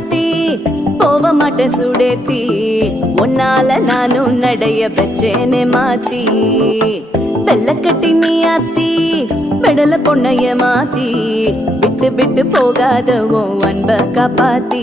சாத்தி போக மாட்டேன் சுடேத்தி உன்னால நானும் நடைய வச்சேனே மாத்தி வெள்ள கட்டி நீ ஆத்தி பெடல பொண்ணைய மாத்தி விட்டு விட்டு போகாத உன் அன்ப காப்பாத்தி